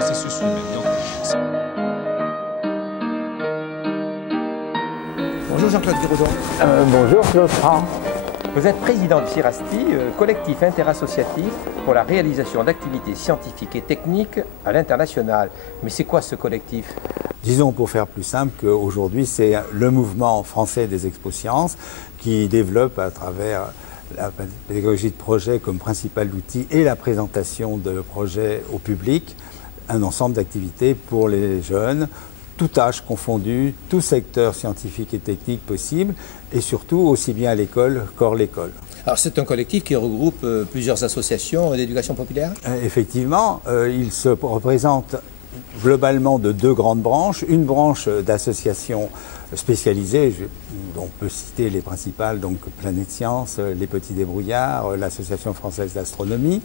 processus lui-même. Bonjour Jean-Claude Guiraudon. Bonjour Claude Franck. Vous êtes président de CIRASTI, collectif interassociatif pour la réalisation d'activités scientifiques et techniques à l'international. Mais c'est quoi ce collectif? Disons pour faire plus simple qu'aujourd'hui c'est le mouvement français des Expo-Sciences qui développe à travers la pédagogie de projet comme principal outil et la présentation de projets au public, un ensemble d'activités pour les jeunes, tout âge confondu, tout secteur scientifique et technique possible, et surtout aussi bien à l'école qu'hors l'école. Alors c'est un collectif qui regroupe plusieurs associations d'éducation populaire? Effectivement, il se représente globalement de deux grandes branches. Une branche d'associations spécialisées, dont on peut citer les principales, donc Planète Science, les Petits Débrouillards, l'Association française d'astronomie,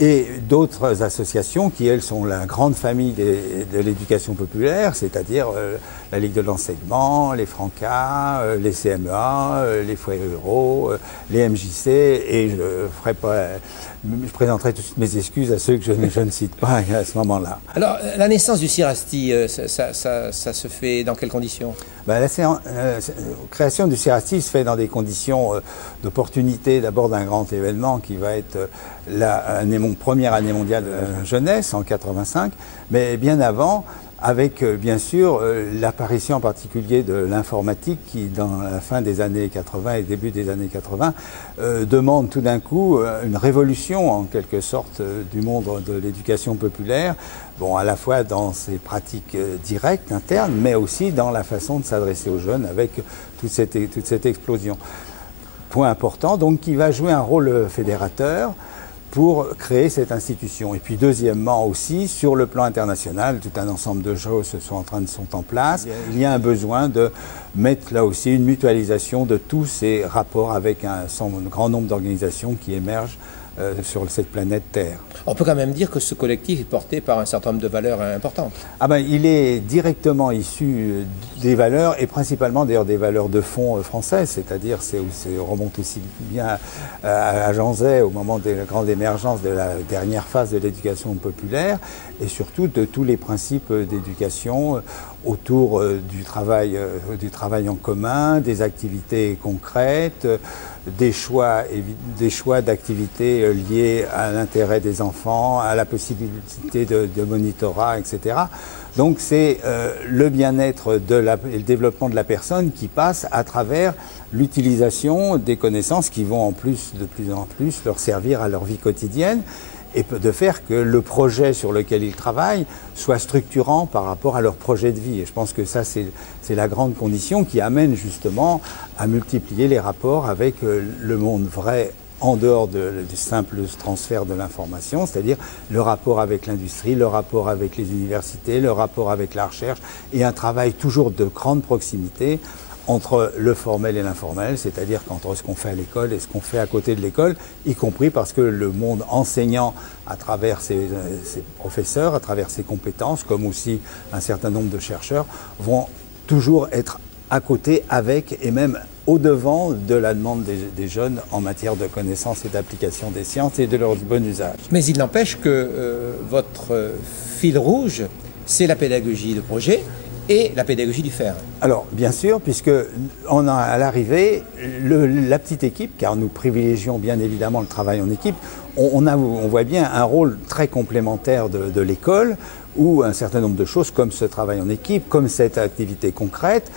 et d'autres associations qui, elles, sont la grande famille de l'éducation populaire, c'est-à-dire la Ligue de l'enseignement, les Francas, les CMEA, les foyers ruraux, les MJC, et je présenterai tout de suite mes excuses à ceux que je ne cite pas à ce moment-là. Alors, la naissance du CIRASTI, ça se fait dans quelles conditions? La création du CIRASTI se fait dans des conditions d'opportunité, d'abord d'un grand événement qui va être la première année mondiale de la jeunesse en 85, mais bien avant, avec bien sûr l'apparition en particulier de l'informatique qui, dans la fin des années 80 et début des années 80, demande tout d'un coup une révolution en quelque sorte du monde de l'éducation populaire, bon, à la fois dans ses pratiques directes, internes, mais aussi dans la façon de s'adresser aux jeunes avec toute cette explosion. Point important, donc, qui va jouer un rôle fédérateur pour créer cette institution. Et puis deuxièmement aussi, sur le plan international, tout un ensemble de choses sont en place. Il y a un besoin de mettre là aussi une mutualisation de tous ces rapports avec un grand nombre d'organisations qui émergent sur cette planète Terre. On peut quand même dire que ce collectif est porté par un certain nombre de valeurs importantes. Il est directement issu des valeurs, et principalement d'ailleurs des valeurs de fond françaises, c'est-à-dire remonte aussi bien à Jean Zay au moment de la grande émergence de la dernière phase de l'éducation populaire, et surtout de tous les principes d'éducation autour du travail en commun, des activités concrètes, des choix d'activités liées à l'intérêt des enfants, à la possibilité de monitorat, etc. Donc c'est le bien-être et le développement de la personne qui passe à travers l'utilisation des connaissances qui vont de plus en plus leur servir à leur vie quotidienne, et de faire que le projet sur lequel ils travaillent soit structurant par rapport à leur projet de vie. Et je pense que ça, c'est la grande condition qui amène justement à multiplier les rapports avec le monde vrai en dehors du simple transfert de l'information, c'est-à-dire le rapport avec l'industrie, le rapport avec les universités, le rapport avec la recherche, et un travail toujours de grande proximité entre le formel et l'informel, c'est-à-dire entre ce qu'on fait à l'école et ce qu'on fait à côté de l'école, y compris parce que le monde enseignant, à travers ses professeurs, à travers ses compétences, comme aussi un certain nombre de chercheurs, vont toujours être à côté, avec et même au-devant de la demande des jeunes en matière de connaissance et d'application des sciences et de leur bon usage. Mais il n'empêche que votre fil rouge, c'est la pédagogie de projet et la pédagogie du faire. Alors, bien sûr, puisque on a à l'arrivée la petite équipe, car nous privilégions bien évidemment le travail en équipe, on voit bien un rôle très complémentaire de l'école, où un certain nombre de choses, comme ce travail en équipe, comme cette activité concrète,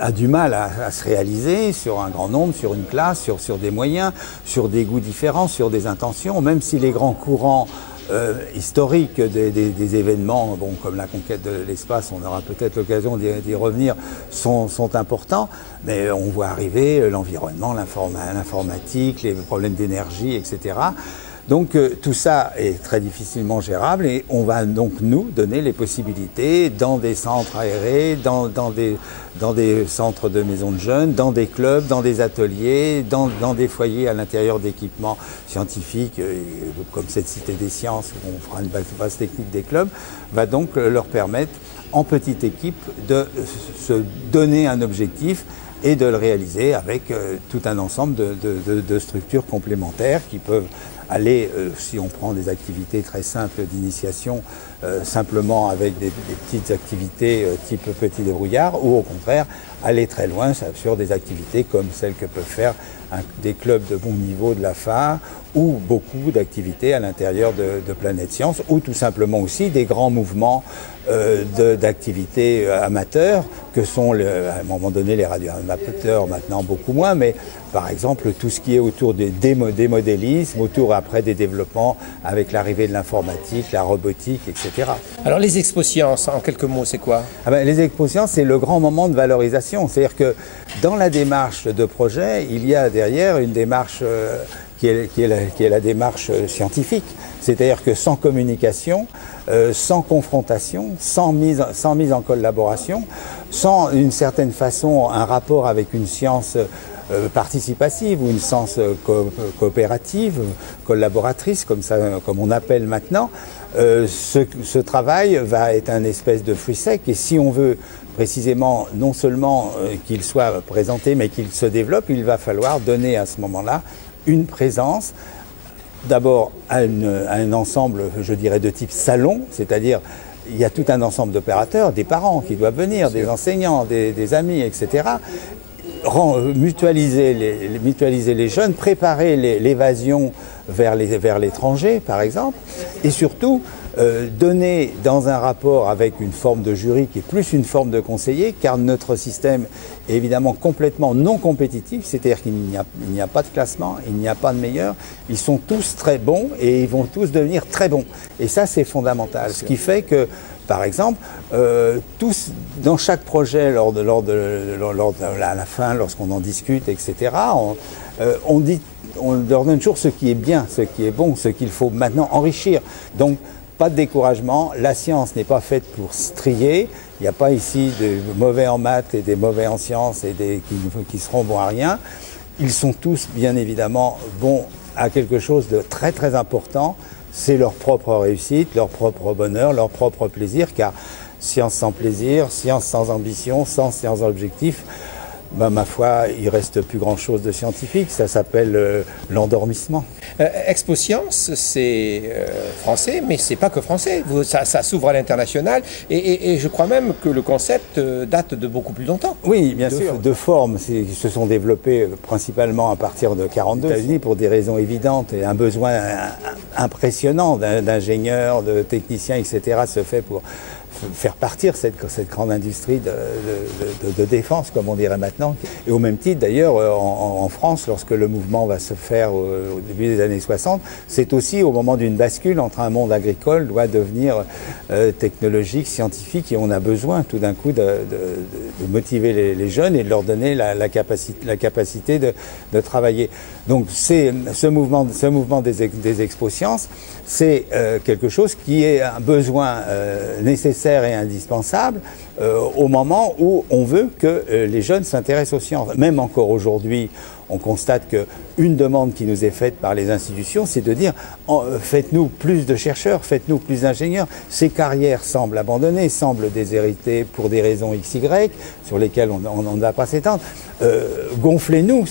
a du mal à se réaliser sur un grand nombre, sur une classe, sur des moyens, sur des goûts différents, sur des intentions, même si les grands courants historiques des événements, bon, comme la conquête de l'espace, on aura peut-être l'occasion d'y revenir, sont importants, mais on voit arriver l'environnement, l'informatique, les problèmes d'énergie, etc. Donc tout ça est très difficilement gérable, et on va donc nous donner les possibilités dans des centres aérés, dans des centres de maisons de jeunes, dans des clubs, dans des ateliers, dans des foyers à l'intérieur d'équipements scientifiques, comme cette Cité des Sciences, où on fera une base technique des clubs, va donc leur permettre en petite équipe de se donner un objectif et de le réaliser avec tout un ensemble de structures complémentaires qui peuvent aller, si on prend des activités très simples d'initiation, simplement avec des petites activités type petit débrouillard, ou au contraire aller très loin sur des activités comme celles que peuvent faire des clubs de bon niveau de l'AFA, ou beaucoup d'activités à l'intérieur de Planète Science, ou tout simplement aussi des grands mouvements d'activités amateurs que sont à un moment donné les radioamateurs, maintenant beaucoup moins, mais par exemple tout ce qui est autour des modélismes, autour après des développements avec l'arrivée de l'informatique, la robotique, etc. Alors les expo-sciences, en quelques mots, c'est quoi? Les expo-sciences, c'est le grand moment de valorisation. C'est-à-dire que dans la démarche de projet, il y a derrière une démarche qui est la démarche scientifique. C'est-à-dire que sans communication, sans confrontation, sans mise en collaboration, sans d'une certaine façon un rapport avec une science participative ou une science coopérative, collaboratrice, comme on appelle maintenant, ce travail va être un espèce de fruit sec. Et si on veut précisément non seulement qu'il soit présenté, mais qu'il se développe, il va falloir donner à ce moment-là une présence, d'abord à un ensemble, je dirais, de type salon, c'est-à-dire il y a tout un ensemble d'opérateurs, des parents qui doivent venir, des enseignants, des amis, etc. Mutualiser les jeunes, préparer l'évasion vers l'étranger, par exemple, et surtout donner dans un rapport avec une forme de jury qui est plus une forme de conseiller, car notre système est évidemment complètement non compétitif, c'est-à-dire qu'il n'y a pas de classement, il n'y a pas de meilleur, ils sont tous très bons et ils vont tous devenir très bons. Et ça, c'est fondamental, ce qui fait que par exemple, tous, dans chaque projet, lors de la fin, lorsqu'on en discute, etc., on leur donne toujours ce qui est bien, ce qui est bon, ce qu'il faut maintenant enrichir. Donc, pas de découragement, la science n'est pas faite pour se trier, il n'y a pas ici de mauvais en maths et des mauvais en sciences et qui seront bons à rien. Ils sont tous, bien évidemment, bons à quelque chose de très très important. C'est leur propre réussite, leur propre bonheur, leur propre plaisir, car science sans plaisir, science sans ambition, sans objectif, ma foi, il reste plus grand-chose de scientifique, ça s'appelle l'endormissement. Expo-sciences, c'est français, mais c'est pas que français, ça s'ouvre à l'international, et je crois même que le concept date de beaucoup plus longtemps. Oui, bien sûr. De formes qui se sont développées principalement à partir de 1942 aux États-Unis pour des raisons évidentes, et un besoin impressionnant d'ingénieurs, de techniciens, etc. se fait pour faire partir cette grande industrie de défense, comme on dirait maintenant. Et au même titre, d'ailleurs, en France, lorsque le mouvement va se faire au début des années 60, c'est aussi au moment d'une bascule entre un monde agricole doit devenir technologique, scientifique, et on a besoin tout d'un coup de motiver les jeunes et de leur donner la capacité de travailler. Donc c'est ce mouvement des expo-sciences, c'est quelque chose qui est un besoin nécessaire et indispensable au moment où on veut que les jeunes s'intéressent aux sciences. Même encore aujourd'hui, on constate qu'une demande qui nous est faite par les institutions, c'est de dire faites-nous plus de chercheurs, faites-nous plus d'ingénieurs. Ces carrières semblent abandonnées, semblent déshéritées pour des raisons XY, sur lesquelles on ne va pas s'étendre. Gonflez-nous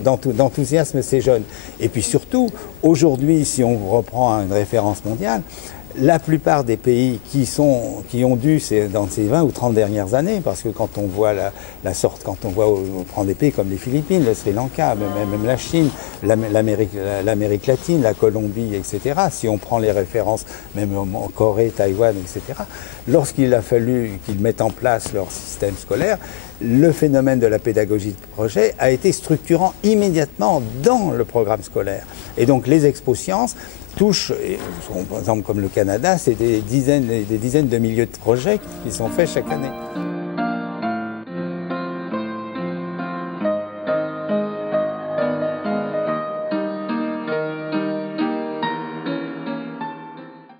d'enthousiasme ces jeunes. Et puis surtout, aujourd'hui, si on reprend une référence mondiale, la plupart des pays qui ont dû dans ces 20 ou 30 dernières années, parce que quand on voit on prend des pays comme les Philippines, le Sri Lanka, même la Chine, l'Amérique latine, la Colombie, etc., si on prend les références, même en Corée, Taïwan, etc., lorsqu'il a fallu qu'ils mettent en place leur système scolaire, le phénomène de la pédagogie de projet a été structurant immédiatement dans le programme scolaire. Et donc les expo-sciences touchent, par exemple comme le Canada, c'est des dizaines de milliers de projets qui sont faits chaque année.